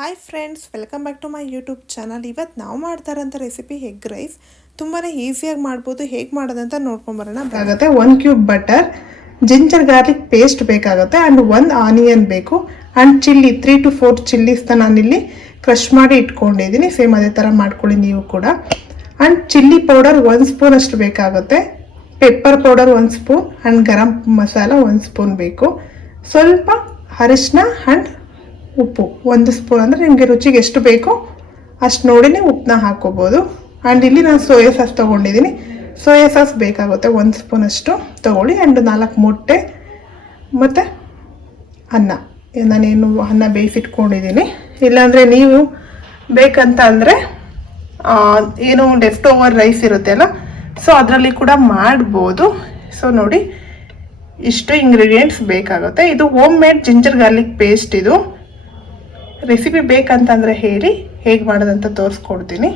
Hi friends, welcome back to my YouTube channel. ಇವತ್ತು ನಾವು ಮಾಡ್ತಾ ಇರೋಂಥ ರೆಸಿಪಿ ಎಗ್ ರೈಸ್ ತುಂಬಾ ಈಸಿಯಾಗಿ ಮಾಡ್ಬೋದು. ಹೇಗೆ ಮಾಡೋದಂತ ನೋಡ್ಕೊಂಬರೋಣ. ಆಗುತ್ತೆ 1 cube butter, ginger garlic paste ಬೇಕಾಗುತ್ತೆ ಆ್ಯಂಡ್ 1 ಆನಿಯನ್ ಬೇಕು ಆ್ಯಂಡ್ ಚಿಲ್ಲಿ 3 to 4 ಚಿಲ್ಲೀಸ್ನ ನಾನಿಲ್ಲಿ ಕ್ರಷ್ ಮಾಡಿ ಇಟ್ಕೊಂಡಿದ್ದೀನಿ. ಸೇಮ್ ಅದೇ ಥರ ಮಾಡ್ಕೊಳ್ಳಿ ನೀವು ಕೂಡ. ಆ್ಯಂಡ್ ಚಿಲ್ಲಿ ಪೌಡರ್ 1 ಸ್ಪೂನ್ ಅಷ್ಟು ಬೇಕಾಗುತ್ತೆ, pepper powder 1 spoon and garam masala 1 spoon ಬೇಕು. ಸ್ವಲ್ಪ ಅರಿಶಿನ ಆ್ಯಂಡ್ ಉಪ್ಪು 1 ಸ್ಪೂನ್, ಅಂದರೆ ನಿಮಗೆ ರುಚಿಗೆ ಎಷ್ಟು ಬೇಕೋ ಅಷ್ಟು ನೋಡಿ ನೀವು ಉಪ್ಪನ್ನ ಹಾಕ್ಕೋಬೋದು. ಆ್ಯಂಡ್ ಇಲ್ಲಿ ನಾನು ಸೋಯಾ ಸಾಸ್ ತೊಗೊಂಡಿದ್ದೀನಿ. ಸೋಯಾ ಸಾಸ್ ಬೇಕಾಗುತ್ತೆ 1 ಸ್ಪೂನ್ ಅಷ್ಟು ತೊಗೊಳ್ಳಿ. ಆ್ಯಂಡ್ 4 ಮೊಟ್ಟೆ ಮತ್ತು ಅನ್ನ, ನಾನೇನು ಅನ್ನ ಬೇಯಿಸಿಟ್ಕೊಂಡಿದ್ದೀನಿ. ಇಲ್ಲಾಂದರೆ ನೀವು ಬೇಕಂತ ಅಂದರೆ ಏನು ಲೆಫ್ಟ್ ಓವರ್ ರೈಸ್ ಇರುತ್ತೆ ಅಲ್ಲ, ಸೊ ಅದರಲ್ಲಿ ಕೂಡ ಮಾಡ್ಬೋದು. ಸೊ ನೋಡಿ, ಇಷ್ಟು ಇಂಗ್ರೀಡಿಯೆಂಟ್ಸ್ ಬೇಕಾಗುತ್ತೆ. ಇದು home made ginger garlic paste. ಇದು ರೆಸಿಪಿ ಬೇಕಂತಂದರೆ ಹೇಳಿ, ಹೇಗೆ ಮಾಡೋದಂತ ತೋರಿಸ್ಕೊಡ್ತೀನಿ.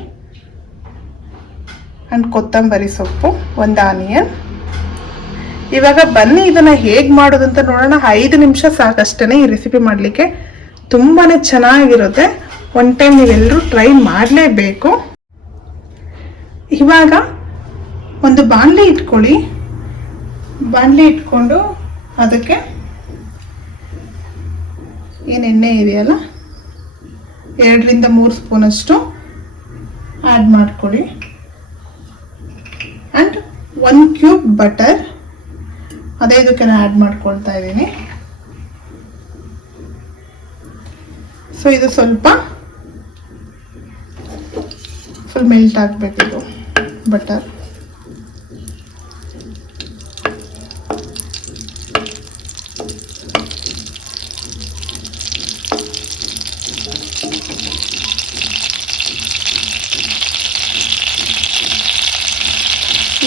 ಆ್ಯಂಡ್ ಕೊತ್ತಂಬರಿ ಸೊಪ್ಪು, 1 ಆನಿಯನ್. ಇವಾಗ ಬನ್ನಿ ಇದನ್ನು ಹೇಗೆ ಮಾಡೋದಂತ ನೋಡೋಣ. 5 ನಿಮಿಷ ಸಾಕಷ್ಟೇ ಈ ರೆಸಿಪಿ ಮಾಡಲಿಕ್ಕೆ. ತುಂಬಾ ಚೆನ್ನಾಗಿರುತ್ತೆ. ಒನ್ ಟೈಮ್ ನೀವೆಲ್ಲರೂ ಟ್ರೈ ಮಾಡಲೇಬೇಕು. ಇವಾಗ ಒಂದು ಬಾಣಲಿ ಇಟ್ಕೊಳ್ಳಿ. ಬಾಣಲಿ ಇಟ್ಕೊಂಡು ಅದಕ್ಕೆ ಏನು ಎಣ್ಣೆ ಇದೆಯಲ್ಲ 2 ರಿಂದ 3 ಸ್ಪೂನ್ ಅಷ್ಟು ಆ್ಯಡ್ ಮಾಡ್ಕೊಳ್ಳಿ. ಆ್ಯಂಡ್ 1 ಕ್ಯೂಬ್ ಬಟರ್ ಅದೇ ಇದಕ್ಕೆ ನಾನು ಆ್ಯಡ್ ಮಾಡ್ಕೊಳ್ತಾ ಇದ್ದೀನಿ. ಸೊ ಇದು ಸ್ವಲ್ಪ ಫುಲ್ ಮೆಲ್ಟ್ ಆಗಬೇಕಿದು ಬಟರ್.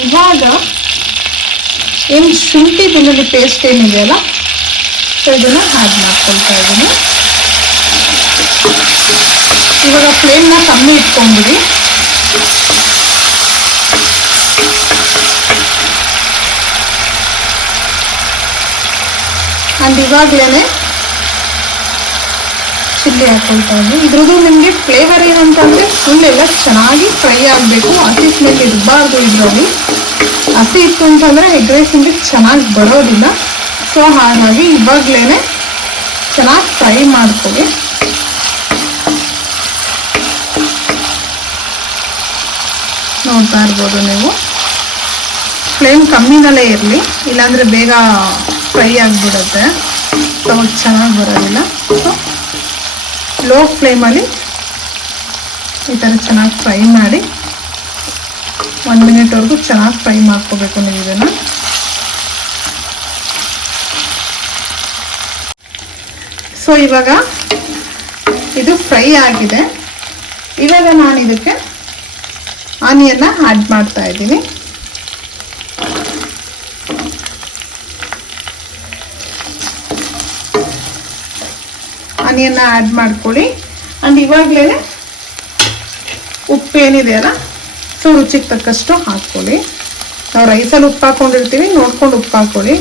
ಇವಾಗ ಏನು ಶುಂಠಿ ಬೆಳ್ಳುಳ್ಳಿ ಪೇಸ್ಟ್ ಏನಿದೆಯಲ್ಲ, ಸೊ ಇದನ್ನು ಆ್ಯಡ್ ಮಾಡ್ಕೊಳ್ತಾ ಇದ್ದೀನಿ. ಇವಾಗ ಫ್ಲೇಮ್ನ ಕಮ್ಮಿ ಇಟ್ಕೊಂಡ್ಬಿಡಿ. ಆ್ಯಂಡ್ ಇವಾಗಲೇ ಚಿಲ್ಲಿ ಹಾಕ್ಕೊಳ್ತಾ ಇದ್ದೀನಿ. ಇದ್ರದ್ದು ನಿಮಗೆ ಫ್ಲೇವರ್ ಏನಂತಂದರೆ ಫುಲ್ ಎಲ್ಲ ಚೆನ್ನಾಗಿ ಫ್ರೈ ಆಗಬೇಕು. ಹಸಿ ಸ್ಮೆಲ್ ಇರಬಾರ್ದು ಇದರಲ್ಲಿ. ಹಸಿ ಇತ್ತು ಅಂತಂದರೆ ಎಗ್ ರೈಸ್ ನಿಮಗೆ ಚೆನ್ನಾಗಿ ಬರೋದಿಲ್ಲ. ಸೊ ಹಾಗಾಗಿ ಇವಾಗಲೇ ಚೆನ್ನಾಗಿ ಫ್ರೈ ಮಾಡ್ಕೊಳ್ಳಿ. ನೋಡ್ತಾ ಇರ್ಬೋದು ನೀವು. ಫ್ಲೇಮ್ ಕಮ್ಮಿನಲ್ಲೇ ಇರಲಿ, ಇಲ್ಲಾಂದರೆ ಬೇಗ ಫ್ರೈ ಆಗಿಬಿಡುತ್ತೆ, ಸೊ ಚೆನ್ನಾಗಿ ಬರೋದಿಲ್ಲ. ಸೊ ಲೋ ಫ್ಲೇಮಲ್ಲಿ ಈ ಥರ ಚೆನ್ನಾಗಿ ಫ್ರೈ ಮಾಡಿ 1 ಮಿನಿಟ್ವರೆಗೂ ಚೆನ್ನಾಗಿ ಫ್ರೈ ಮಾಡ್ಕೋಬೇಕು ನೀವು ಇದನ್ನು. ಸೊ ಇವಾಗ ಇದು ಫ್ರೈ ಆಗಿದೆ. ಇವಾಗ ನಾನು ಇದಕ್ಕೆ ಆನಿಯನ್ನ ಆ್ಯಡ್ ಮಾಡ್ತಾ ಇದ್ದೀನಿ. ಆನಿಯನ್ನ ಆ್ಯಡ್ ಮಾಡ್ಕೊಳ್ಳಿ. ಆ್ಯಂಡ್ ಇವಾಗಲೇ ಉಪ್ಪು ಏನಿದೆಯಲ್ಲ, ಸೊ ರುಚಿಗೆ ತಕ್ಕಷ್ಟು ಹಾಕ್ಕೊಳ್ಳಿ. ನಾವು ರೈಸಲ್ಲಿ ಉಪ್ಪು ಹಾಕ್ಕೊಂಡಿರ್ತೀವಿ, ನೋಡ್ಕೊಂಡು ಉಪ್ಪು ಹಾಕ್ಕೊಳ್ಳಿ.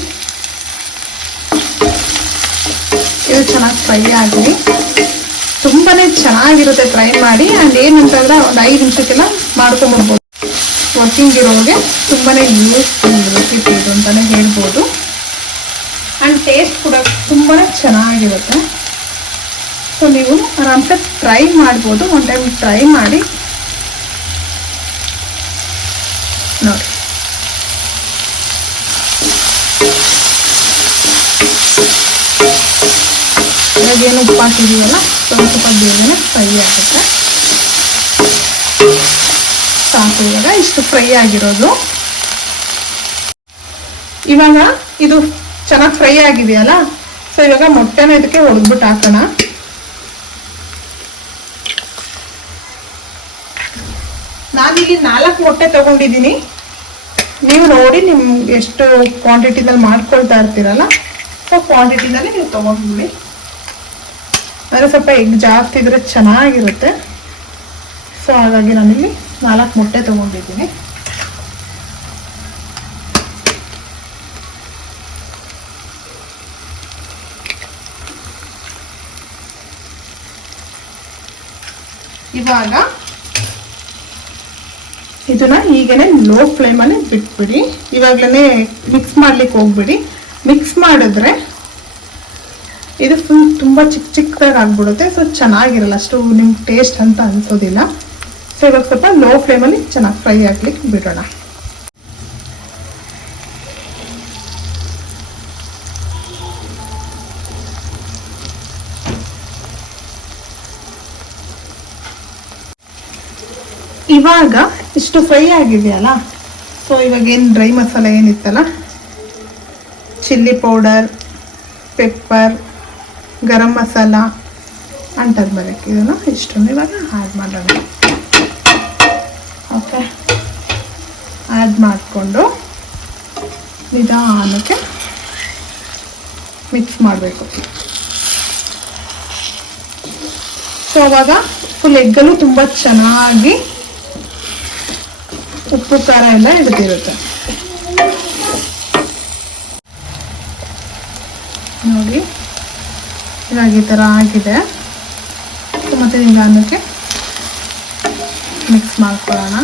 ಇದು ಚೆನ್ನಾಗಿ ಫ್ರೈ ಆಗಲಿ. ತುಂಬಾ ಚೆನ್ನಾಗಿರುತ್ತೆ, ಟ್ರೈ ಮಾಡಿ. ಆ್ಯಂಡ್ ಏನಂತಂದ್ರೆ ಒಂದು 5 ನಿಮಿಷಕ್ಕೆಲ್ಲ ಮಾಡ್ಕೊಂಬಿಡ್ಬೋದು. ವರ್ಕಿಂಗ್ ಇರೋರಿಗೆ ತುಂಬಾ ಯೂಸ್ಫುಲ್ ರೆಸಿಪಿ ಇದು ಅಂತಲೇ ಹೇಳ್ಬೋದು. ಆ್ಯಂಡ್ ಟೇಸ್ಟ್ ಕೂಡ ತುಂಬಾ ಚೆನ್ನಾಗಿರುತ್ತೆ. ಸೊ ನೀವು ಆರಾಮ್ಸೆ ಟ್ರೈ ಮಾಡ್ಬೋದು. ಒಂದು ಟೈಮ್ ಟ್ರೈ ಮಾಡಿ ನೋಡಿ. ಇವಾಗೇನು ಉಪ್ಪು ಹಾಕಿದ್ದೀವಲ್ಲ, ಸ್ವಲ್ಪ ಬೇಗನೆ ಫ್ರೈ ಆಗುತ್ತೆ. ಸಾಕು, ಇವಾಗ ಇಷ್ಟು ಫ್ರೈ ಆಗಿರೋದು. ಇವಾಗ ಇದು ಚೆನ್ನಾಗಿ ಫ್ರೈ ಆಗಿದೆಯಲ್ಲ, ಸೊ ಇವಾಗ ಮೊಟ್ಟೆನ ಇದಕ್ಕೆ ಹೊಡೆದ್ಬಿಟ್ಟು ಹಾಕೋಣ. ನಾನಿಲ್ಲಿ 4 ಮೊಟ್ಟೆ ತೊಗೊಂಡಿದ್ದೀನಿ. ನೀವು ನೋಡಿ ನಿಮ್ಗೆ ಎಷ್ಟು ಕ್ವಾಂಟಿಟಿನಲ್ಲಿ ಮಾಡ್ಕೊಳ್ತಾ ಇರ್ತೀರಲ್ಲ, ಸೊ ಕ್ವಾಂಟಿಟಿನಲ್ಲಿ ನೀವು ತೊಗೊಂಡ್ಬಿಡಿ. ಅಂದರೆ ಸ್ವಲ್ಪ ಎಗ್ ಜಾಸ್ತಿ ಇದ್ರೆ ಚೆನ್ನಾಗಿರುತ್ತೆ. ಸೊ ಹಾಗಾಗಿ ನಾನಿಲ್ಲಿ 4 ಮೊಟ್ಟೆ ತೊಗೊಂಡಿದ್ದೀನಿ. ಇವಾಗ ಇದನ್ನ ಹೀಗೇನೆ ಲೋ ಫ್ಲೇಮಲ್ಲಿ ಬಿಟ್ಬಿಡಿ. ಇವಾಗಲೇ ಮಿಕ್ಸ್ ಮಾಡ್ಲಿಕ್ಕೆ ಹೋಗ್ಬಿಡಿ. ಮಿಕ್ಸ್ ಮಾಡಿದ್ರೆ ಇದು ಫುಲ್ ತುಂಬ ಚಿಕ್ಕದಾಗಿ ಆಗ್ಬಿಡುತ್ತೆ. ಸೊ ಚೆನ್ನಾಗಿರಲ್ಲ, ಅಷ್ಟು ನಿಮ್ಗೆ ಟೇಸ್ಟ್ ಅಂತ ಅನ್ಸೋದಿಲ್ಲ. ಸೊ ಇವಾಗ ಸ್ವಲ್ಪ ಲೋ ಫ್ಲೇಮಲ್ಲಿ ಚೆನ್ನಾಗಿ ಫ್ರೈ ಆಗ್ಲಿಕ್ಕೆ ಬಿಡೋಣ. ಇವಾಗ ಇಷ್ಟು ಫ್ರೈ ಆಗಿದೆಯಲ್ಲ, ಸೊ ಇವಾಗ ಏನು ಡ್ರೈ ಮಸಾಲೆ ಏನಿತ್ತಲ್ಲ, chilli powder, pepper, garam masala and turmeric, ಇದನ್ನು ಇಷ್ಟನ್ನು ಇವಾಗ ಆ್ಯಡ್ ಮಾಡೋಣ. ಓಕೆ, ಆ್ಯಡ್ ಮಾಡಿಕೊಂಡು ನಿಧಾನಕ್ಕೆ ಮಿಕ್ಸ್ ಮಾಡಬೇಕು. ಸೊ ಅವಾಗ ಫುಲ್ ಎಗ್ಗಲ್ಲೂ ತುಂಬ ಚೆನ್ನಾಗಿ ಉಪ್ಪು ಖಾರ ಎಲ್ಲ ಹಿಡಿದಿರುತ್ತೆ ನೋಡಿ. ಇವಾಗ ಈ ಥರ ಆಗಿದೆ. ಮತ್ತೆ ನಿಧಾನಕ್ಕೆ ಮಿಕ್ಸ್ ಮಾಡ್ಕೊಳ್ಳೋಣ.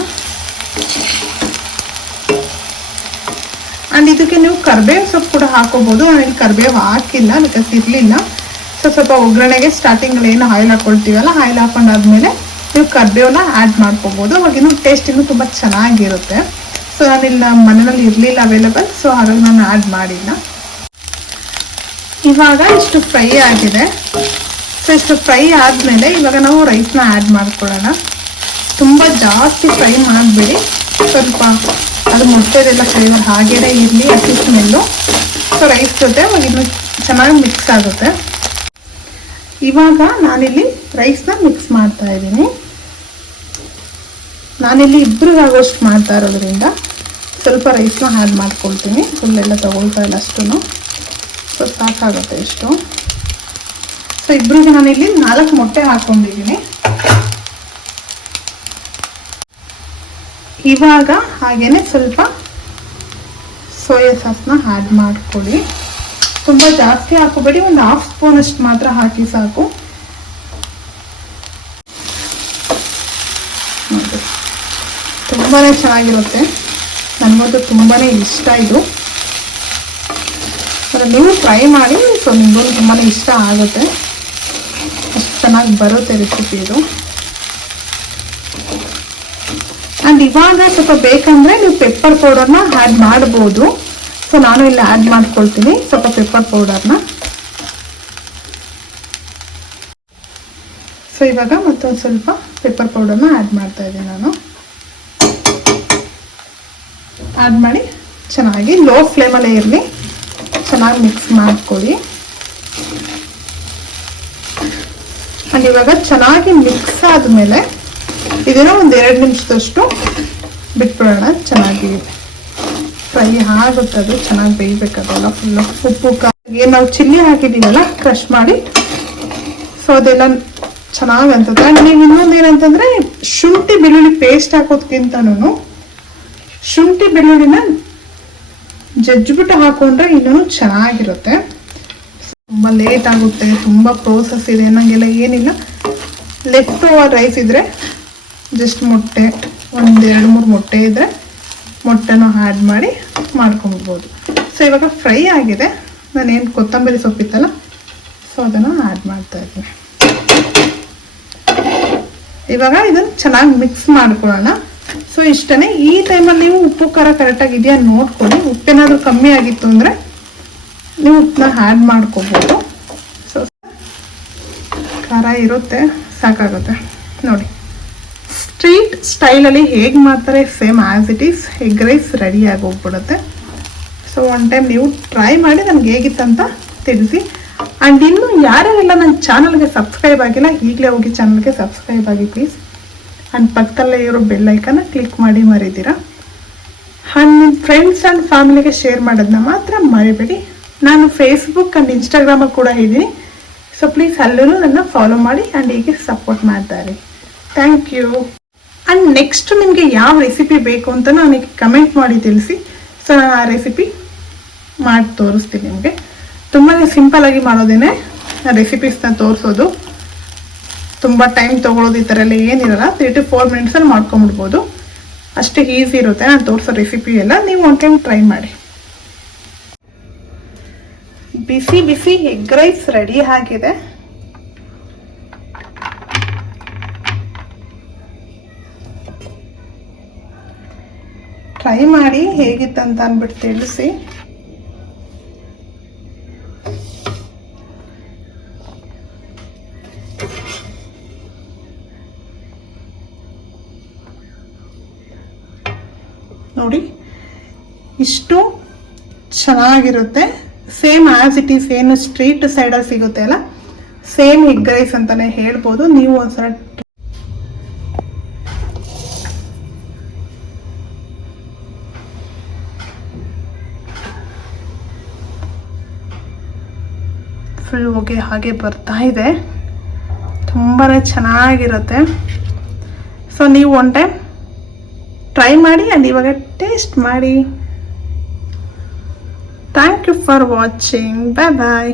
ಆ್ಯಂಡ್ ಇದಕ್ಕೆ ನೀವು ಕರಿಬೇವು ಸೊಪ್ಪು ಕೂಡ ಹಾಕೋಬೋದು. ನಾನು ಇಲ್ಲಿ ಕರಿಬೇವು ಹಾಕಿಲ್ಲ, ಬಿಕಾಸ್ ಇರಲಿಲ್ಲ. ಸೊ ಸ್ವಲ್ಪ ಒಗ್ಗರಣೆಗೆ ಸ್ಟಾರ್ಟಿಂಗಲ್ಲಿ ಏನು ಆಯಿಲ್ ಹಾಕ್ಕೊಳ್ತೀವಲ್ಲ, ಆಯಿಲ್ ಹಾಕೊಂಡಾದ್ಮೇಲೆ ನೀವು ಕರಿಬೇವನ್ನ ಆ್ಯಡ್ ಮಾಡ್ಕೋಬೋದು. ಅವಾಗ ಇನ್ನೂ ಟೇಸ್ಟ್ ಇನ್ನೂ ತುಂಬ ಚೆನ್ನಾಗಿರುತ್ತೆ. ಸೊ ನಾನಿಲ್ಲಿ ನಮ್ಮ ಮನೆಯಲ್ಲಿ ಇರಲಿಲ್ಲ ಅವೈಲೇಬಲ್, ಸೊ ಹಾಗಾಗಿ ನಾನು ಆ್ಯಡ್ ಮಾಡಿಲ್ಲ. ಇವಾಗ ಇಷ್ಟು ಫ್ರೈ ಆಗಿದೆ. ಸೊ ಇಷ್ಟು ಫ್ರೈ ಆದಮೇಲೆ ಇವಾಗ ನಾವು ರೈಸ್ನ ಆ್ಯಡ್ ಮಾಡ್ಕೊಳ್ಳೋಣ. ತುಂಬ ಜಾಸ್ತಿ ಫ್ರೈ ಮಾಡಬೇಡಿ, ಸ್ವಲ್ಪ ಅದು ಮೊಟ್ಟೆದೆಲ್ಲ ಫ್ಲೇವರ್ ಹಾಗೇ ಇರಲಿ, ಹಸಿ ಸ್ಮೆಲ್ಲು. ಸೊ ರೈಸ್ ಜೊತೆ ಅವಾಗ ಇನ್ನೂ ಚೆನ್ನಾಗಿ ಮಿಕ್ಸ್ ಆಗುತ್ತೆ. ಇವಾಗ ನಾನಿಲ್ಲಿ ರೈಸ್ನ ಮಿಕ್ಸ್ ಮಾಡ್ತಾ ಇದ್ದೀನಿ. ನಾನಿಲ್ಲಿ ಇಬ್ಬರಿಗಾಗೋಷ್ಟು ಮಾಡ್ತಾ ಇರೋದ್ರಿಂದ ಸ್ವಲ್ಪ ರೈಸ್ನ ಆ್ಯಡ್ ಮಾಡ್ಕೊಳ್ತೀನಿ. ಫುಲ್ಲೆಲ್ಲ ತೊಗೊಳ್ತಾ ಇಲ್ಲ ಅಷ್ಟು, ಸೊ ಸಾಕಾಗುತ್ತೆ ಇಷ್ಟು. ಸೊ ಇಬ್ಬರಿಗೆ ನಾನಿಲ್ಲಿ 4 ಮೊಟ್ಟೆ ಹಾಕ್ಕೊಂಡಿದ್ದೀನಿ. ಇವಾಗ ಹಾಗೇನೆ ಸ್ವಲ್ಪ ಸೋಯಾ ಸಾಸ್ನ ಆ್ಯಡ್ ಮಾಡ್ಕೊಳ್ಳಿ. ತುಂಬ ಜಾಸ್ತಿ ಹಾಕೋಬೇಡಿ, ಒಂದು 1/2 ಸ್ಪೂನ್ ಅಷ್ಟು ಮಾತ್ರ ಹಾಕಿ ಸಾಕು. ನೋಡಿ, ತುಂಬಾ ಚೆನ್ನಾಗಿರುತ್ತೆ. ನನಗಂತೂ ತುಂಬಾ ಇಷ್ಟ ಇದು. ನೀವು ಟ್ರೈ ಮಾಡಿ, ಸೊ ನಿಮಗೂ ತುಂಬಾ ಇಷ್ಟ ಆಗುತ್ತೆ. ಅಷ್ಟು ಚೆನ್ನಾಗಿ ಬರುತ್ತೆ ರೆಸಿಪಿ ಇದು. ಆ್ಯಂಡ್ ಇವಾಗ ಸ್ವಲ್ಪ ಬೇಕಂದರೆ ನೀವು ಪೆಪ್ಪರ್ ಪೌಡರ್ನ ಆ್ಯಡ್ ಮಾಡ್ಬೋದು. ಸೊ ನಾನು ಇಲ್ಲಿ ಆ್ಯಡ್ ಮಾಡ್ಕೊಳ್ತೀನಿ ಸ್ವಲ್ಪ ಪೆಪ್ಪರ್ ಪೌಡರ್ನ. ಸೊ ಇವಾಗ ಮತ್ತೊಂದು ಸ್ವಲ್ಪ ಪೆಪ್ಪರ್ ಪೌಡರ್ನ ಆ್ಯಡ್ ಮಾಡ್ತಾ ಇದ್ದೀನಿ ನಾನು. ಆ್ಯಡ್ ಮಾಡಿ ಚೆನ್ನಾಗಿ ಲೋ ಫ್ಲೇಮಲ್ಲೇ ಇರಲಿ, ಚೆನ್ನಾಗಿ ಮಿಕ್ಸ್ ಮಾಡ್ಕೊಳ್ಳಿ. ಆ್ಯಂಡ್ ಇವಾಗ ಚೆನ್ನಾಗಿ ಮಿಕ್ಸ್ ಆದಮೇಲೆ ಇದನ್ನು ಒಂದು 2 ನಿಮಿಷದಷ್ಟು ಬಿಟ್ಬಿಡೋಣ. ಚೆನ್ನಾಗಿ ಫ್ರೈ ಆಗುತ್ತೆ, ಅದು ಚೆನ್ನಾಗಿ ಬೇಯಬೇಕದೆಲ್ಲ ಫುಲ್ಲು. ಉಪ್ಪು ಏನು ನಾವು ಚಿಲ್ಲಿ ಹಾಕಿದ್ದೀವಲ್ಲ ಕ್ರಷ್ ಮಾಡಿ, ಸೊ ಅದೆಲ್ಲ ಚೆನ್ನಾಗಿ ಅನ್ಸುತ್ತೆ. ಆ್ಯಂಡ್ ನೀವು ಇನ್ನೊಂದು ಏನಂತಂದರೆ, ಶುಂಠಿ ಬೆಳ್ಳುಳ್ಳಿ ಪೇಸ್ಟ್ ಹಾಕೋದಕ್ಕಿಂತನೂ ಶುಂಠಿ ಬೆಳ್ಳುಳ್ಳಿನ ಜಜ್ಜಿಬಿಟ್ಟು ಹಾಕೊಂಡ್ರೆ ಇನ್ನೂ ಚೆನ್ನಾಗಿರುತ್ತೆ. ತುಂಬ ಲೇಟ್ ಆಗುತ್ತೆ, ತುಂಬ ಪ್ರೋಸೆಸ್ ಇದೆ ಅನ್ನೋಂಗೆಲ್ಲ ಏನಿಲ್ಲ. ಲೆಫ್ಟ್ ಓವರ್ ರೈಸ್ ಇದ್ದರೆ ಜಸ್ಟ್ ಮೊಟ್ಟೆ, ಒಂದು 2-3 ಮೊಟ್ಟೆ ಇದ್ದರೆ ಮೊಟ್ಟೆನೂ ಆ್ಯಡ್ ಮಾಡಿ ಮಾಡ್ಕೊಳ್ಬೋದು. ಸೊ ಇವಾಗ ಫ್ರೈ ಆಗಿದೆ. ನಾನೇನು ಕೊತ್ತಂಬರಿ ಸೊಪ್ಪಿತ್ತಲ್ಲ, ಸೊ ಅದನ್ನು ಆ್ಯಡ್ ಮಾಡ್ತಾ ಇದ್ದೀನಿ. ಇವಾಗ ಇದನ್ನು ಚೆನ್ನಾಗಿ ಮಿಕ್ಸ್ ಮಾಡ್ಕೊಳ್ಳೋಣ. ಸೊ ಇಷ್ಟೇ. ಈ ಟೈಮಲ್ಲಿ ನೀವು ಉಪ್ಪು ಖಾರ ಕರೆಕ್ಟಾಗಿದೆಯಾ ನೋಡ್ಕೊಳ್ಳಿ. ಉಪ್ಪೇನಾದರೂ ಕಮ್ಮಿ ಆಗಿತ್ತು ಅಂದರೆ ನೀವು ಉಪ್ಪನ್ನ ಆ್ಯಡ್ ಮಾಡ್ಕೋಬೋದು. ಸೊ ಖಾರ ಇರುತ್ತೆ, ಸಾಕಾಗುತ್ತೆ ನೋಡಿ. ಸ್ಟ್ರೀಟ್ ಸ್ಟೈಲಲ್ಲಿ ಹೇಗೆ ಮಾಡ್ತಾರೆ same as it is egg rice ರೆಡಿಯಾಗಿ ಹೋಗ್ಬಿಡುತ್ತೆ. ಸೊ ಒನ್ ಟೈಮ್ ನೀವು ಟ್ರೈ ಮಾಡಿ ನನಗೆ ಹೇಗಿತ್ತಂತ ತಿಳಿಸಿ. ಆ್ಯಂಡ್ ಇನ್ನು ಯಾರ್ಯಾರೆಲ್ಲ ನನ್ನ ಚಾನಲ್ಗೆ ಸಬ್ಸ್ಕ್ರೈಬ್ ಆಗಿಲ್ಲ, ಈಗಲೇ ಹೋಗಿ ಚಾನಲ್ಗೆ ಸಬ್ಸ್ಕ್ರೈಬ್ ಆಗಿ ಪ್ಲೀಸ್. ಆ್ಯಂಡ್ ಪಕ್ಕದಲ್ಲೇ ಇರೋ ಬೆಲ್ ಐಕನ್ನ ಕ್ಲಿಕ್ ಮಾಡಿ ಮರಿದ್ದೀರಾ. ಆ್ಯಂಡ್ ನಿಮ್ಮ ಫ್ರೆಂಡ್ಸ್ ಆ್ಯಂಡ್ ಫ್ಯಾಮಿಲಿಗೆ ಶೇರ್ ಮಾಡೋದನ್ನ ಮಾತ್ರ ಮರಿಬೇಡಿ. ನಾನು ಫೇಸ್ಬುಕ್ ಆ್ಯಂಡ್ ಇನ್ಸ್ಟಾಗ್ರಾಮಲ್ಲಿ ಕೂಡ ಇದ್ದೀನಿ. ಸೊ ಪ್ಲೀಸ್ ಅಲ್ಲೂ ನನ್ನ ಫಾಲೋ ಮಾಡಿ ಆ್ಯಂಡ್ ಹೀಗೆ ಸಪೋರ್ಟ್ ಮಾಡ್ತಾರೆ. Thank you. ಆ್ಯಂಡ್ ನೆಕ್ಸ್ಟ್ ನಿಮಗೆ ಯಾವ ರೆಸಿಪಿ ಬೇಕು ಅಂತ ನನಗೆ ಕಮೆಂಟ್ ಮಾಡಿ ತಿಳಿಸಿ. ಸೊ ನಾನು ಆ ರೆಸಿಪಿ ಮಾಡಿ ತೋರಿಸ್ತೀನಿ ನಿಮಗೆ. ತುಂಬಾ ಸಿಂಪಲ್ಲಾಗಿ ಮಾಡೋದೇನೆ ರೆಸಿಪೀಸ್ನ ತೋರಿಸೋದು. ತುಂಬ ಟೈಮ್ ತೊಗೊಳೋದು ಈ ಥರ ಎಲ್ಲ ಏನಿರಲ್ಲ. 3 to 4 ಮಿನಿಟ್ಸಲ್ಲಿ ಮಾಡ್ಕೊಂಬಿಡ್ಬೋದು. ಅಷ್ಟೇ ಈಸಿ ಇರುತ್ತೆ ನಾನು ತೋರಿಸೋ ರೆಸಿಪಿ ಎಲ್ಲ. ನೀವು ಒಂದು ಟೈಮ್ ಟ್ರೈ ಮಾಡಿ. ಬಿಸಿ ಬಿಸಿ ಎಗ್ ರೈಸ್ ರೆಡಿ ಆಗಿದೆ. ಟ್ರೈ ಮಾಡಿ ಹೇಗಿತ್ತಂತ ಅಂದ್ಬಿಟ್ಟು ತಿಳಿಸಿ. ನೋಡಿ ಇಷ್ಟು ಚೆನ್ನಾಗಿರುತ್ತೆ. ಸೇಮ್ ಆಸ್ ಇಟ್ ಈಸ್ ಏನು ಸ್ಟ್ರೀಟ್ ಸೈಡಲ್ಲಿ ಸಿಗುತ್ತೆ ಅಲ್ಲ, ಸೇಮ್ ಎಗ್ ರೈಸ್ ಅಂತಾನೆ ಹೇಳ್ಬೋದು. ನೀವು ಒಂದ್ಸಲ ಫುಲ್ ಹೊಗೆ ಹಾಗೆ ಬರ್ತಾ ಇದೆ. ತುಂಬಾ ಚೆನ್ನಾಗಿರುತ್ತೆ. ಸೊ ನೀವು ಒನ್ ಟೈಮ್ ಟ್ರೈ ಮಾಡಿ ಆ್ಯಂಡ್ ಇವಾಗ ಟೇಸ್ಟ್ ಮಾಡಿ. Thank you for watching. Bye bye.